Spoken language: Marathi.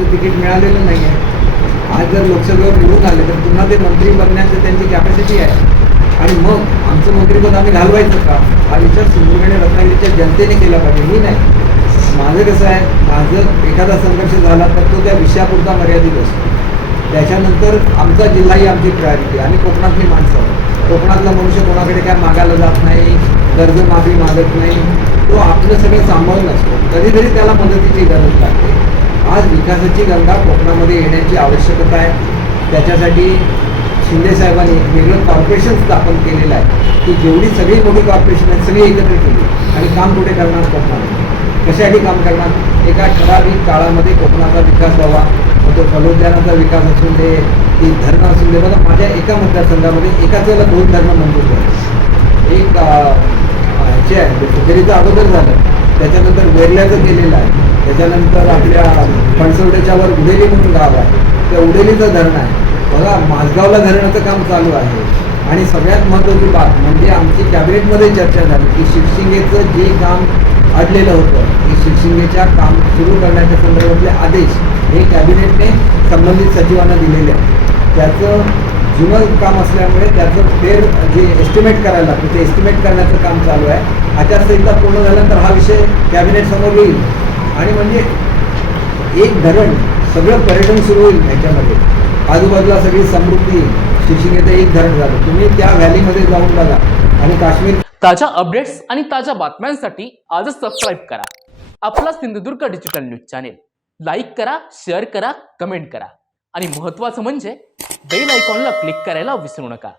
लोकसभेचं तिकीट मिळालेलं नाही आहे. आज जर लोकसभेवर निवडून आले तर पुन्हा ते मंत्री बनण्याचं त्यांची कॅपॅसिटी आहे. आणि मग आमचं मंत्रिपद आम्ही घालवायचं का? हा विचार सिंधुदुर्ग आणि रत्नागिरीच्या जनतेने केला पाहिजे. मी नाही. माझं कसं आहे माझं एखादा संघर्ष झाला तर तो त्या विषयापुरता मर्यादित असतो. त्याच्यानंतर आमचा जिल्हा ही आमची प्रायोरिटी आणि कोकणातली माणसं आहोत. कोकणातला मनुष्य कोणाकडे काय मागायला जात नाही कर्जमाफी मागत नाही. तो आपलं सगळं सांभाळून असतो. कधीतरी त्याला मदतीची गरज लागते. आज विकासाची गंगा कोकणामध्ये येण्याची आवश्यकता आहे. त्याच्यासाठी शिंदे साहेबांनी एक वेगळं कॉर्पोरेशन स्थापन केलेलं आहे. की जेवढी सगळी मोठी कॉर्पोरेशन आहेत सगळी एकत्र केली. आणि काम कुठे करणार? कोकणात कशासाठी काम करणार? एका ठराविक काळामध्ये कोकणाचा विकास व्हावा. मग तो फलोद्यानाचा विकास असून दे ती धरणं असून दे. बघा माझ्या एका मतदारसंघामध्ये एकाच वेळेला दोन धरणं मंजूर झाले. एक ह्याचे आहे म्हणजे फुकेरीचं अगोदर झालं. त्याच्यानंतर वेरल्याचं केलेलं आहे. त्याच्यानंतर आपल्या फणसवड्याच्या वर उडेली म्हणून गाव आहे. त्या उडेलीचं धरण आहे. बघा माझगावला धरणाचं काम चालू आहे. आणि सगळ्यात महत्त्वाची बाब म्हणजे आमची कॅबिनेटमध्ये चर्चा झाली की शिवशिंगेचं जे काम अडलेलं होतं की शिवशिंगेच्या काम सुरू करण्याच्या संदर्भातले आदेश हे कॅबिनेटने संबंधित सचिवांना दिलेले आहेत. त्याचं जुनं काम असल्यामुळे त्याचं फेर जे एस्टिमेट करायला लागतं ते एस्टिमेट करण्याचं काम चालू आहे. आचारसंहिता पूर्ण झाल्यानंतर हा विषय कॅबिनेट समोर येईल. आणि म्हणजे एक धरण सगळं पर्यटन सुरू होईल ह्याच्यामध्ये. आजूबाजूला सगळी समृद्धी शिवशिंगेचं एक धरण झालं. तुम्ही त्या व्हॅलीमध्ये जाऊन बघा. आणि काश्मीर ताज्या अपडेट्स आणि ताज्या बातम्यांसाठी आजच सबस्क्राईब करा. आपला Sindhudurg digital news channel like करा शेअर करा कमेंट करा. आणि महत्त्वाचं म्हणजे बेल आयकॉनला क्लिक करायला विसरू नका.